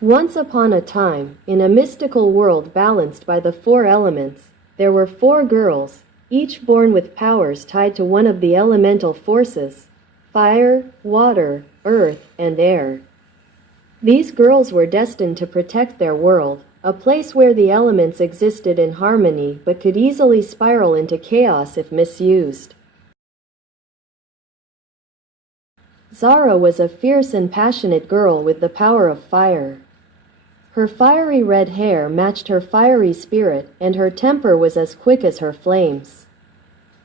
Once upon a time, in a mystical world balanced by the four elements, there were four girls, each born with powers tied to one of the elemental forces: fire, water, earth, and air. These girls were destined to protect their world, a place where the elements existed in harmony but could easily spiral into chaos if misused. Zara was a fierce and passionate girl with the power of fire. Her fiery red hair matched her fiery spirit, and her temper was as quick as her flames.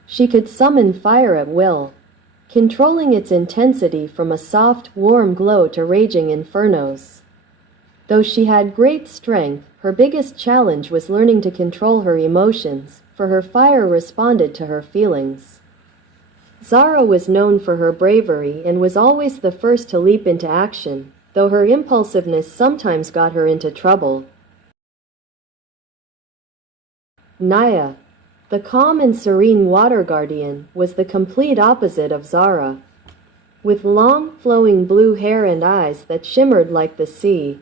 She could summon fire at will, controlling its intensity from a soft, warm glow to raging infernos. Though she had great strength, her biggest challenge was learning to control her emotions, for her fire responded to her feelings. Zara was known for her bravery and was always the first to leap into action, though her impulsiveness sometimes got her into trouble. Naya, the calm and serene water guardian, was the complete opposite of Zara. With long, flowing blue hair and eyes that shimmered like the sea,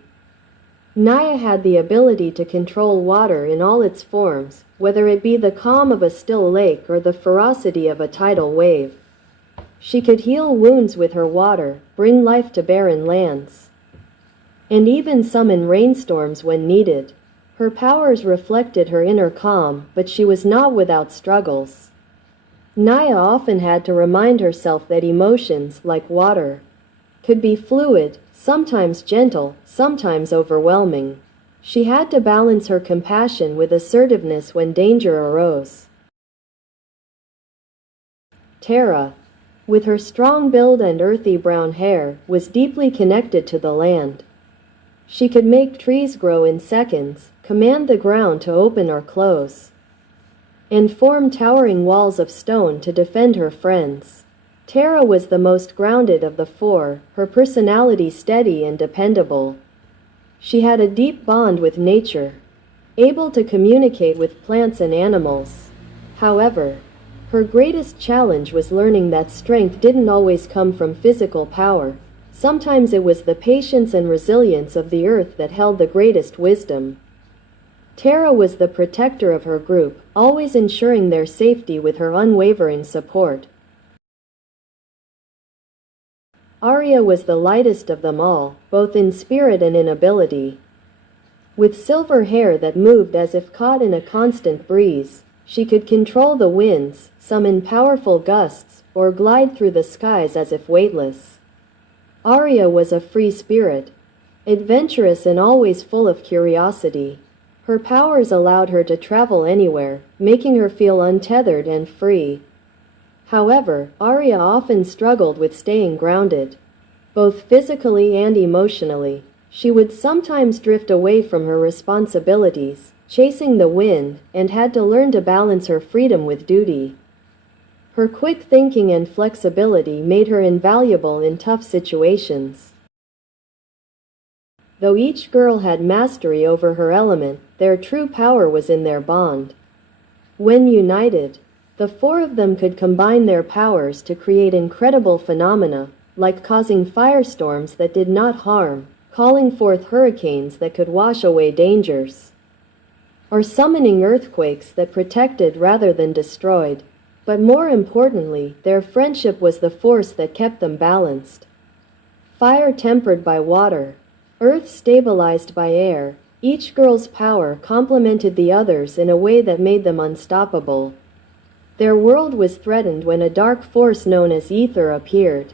Naya had the ability to control water in all its forms, whether it be the calm of a still lake or the ferocity of a tidal wave. She could heal wounds with her water, bring life to barren lands, and even summon rainstorms when needed. Her powers reflected her inner calm, but she was not without struggles. Naya often had to remind herself that emotions, like water, could be fluid, sometimes gentle, sometimes overwhelming. She had to balance her compassion with assertiveness when danger arose. Tara, with her strong build and earthy brown hair, was deeply connected to the land. She could make trees grow in seconds, command the ground to open or close, and form towering walls of stone to defend her friends. Tara was the most grounded of the four, her personality steady and dependable. She had a deep bond with nature, able to communicate with plants and animals. However, her greatest challenge was learning that strength didn't always come from physical power. Sometimes it was the patience and resilience of the earth that held the greatest wisdom. Tara was the protector of her group, always ensuring their safety with her unwavering support. Arya was the lightest of them all, both in spirit and in ability. With silver hair that moved as if caught in a constant breeze, she could control the winds, summon powerful gusts, or glide through the skies as if weightless. Arya was a free spirit, adventurous and always full of curiosity. Her powers allowed her to travel anywhere, making her feel untethered and free. However, Arya often struggled with staying grounded, both physically and emotionally. She would sometimes drift away from her responsibilities, chasing the wind, and had to learn to balance her freedom with duty. Her quick thinking and flexibility made her invaluable in tough situations. Though each girl had mastery over her element, their true power was in their bond. When united, the four of them could combine their powers to create incredible phenomena, like causing firestorms that did not harm, calling forth hurricanes that could wash away dangers, or summoning earthquakes that protected rather than destroyed. But more importantly, their friendship was the force that kept them balanced. Fire tempered by water, earth stabilized by air, each girl's power complemented the others in a way that made them unstoppable. Their world was threatened when a dark force known as ether appeared,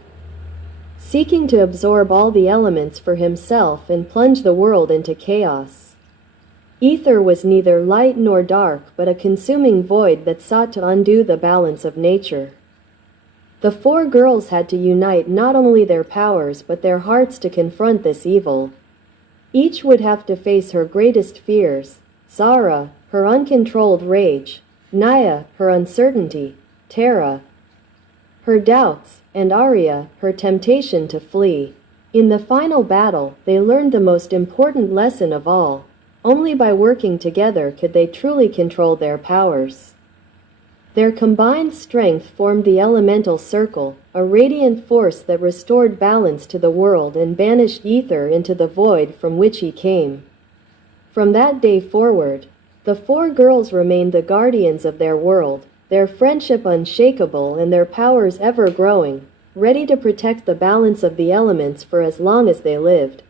seeking to absorb all the elements for himself and plunge the world into chaos. Ether was neither light nor dark, but a consuming void that sought to undo the balance of nature. The four girls had to unite not only their powers but their hearts to confront this evil. Each would have to face her greatest fears: Zara, her uncontrolled rage; Naya, her uncertainty; Tara, her doubts; and Arya, her temptation to flee. In the final battle, they learned the most important lesson of all: only by working together could they truly control their powers. Their combined strength formed the elemental circle, a radiant force that restored balance to the world and banished ether into the void from which he came. From that day forward, the four girls remained the guardians of their world, their friendship unshakable and their powers ever growing, ready to protect the balance of the elements for as long as they lived.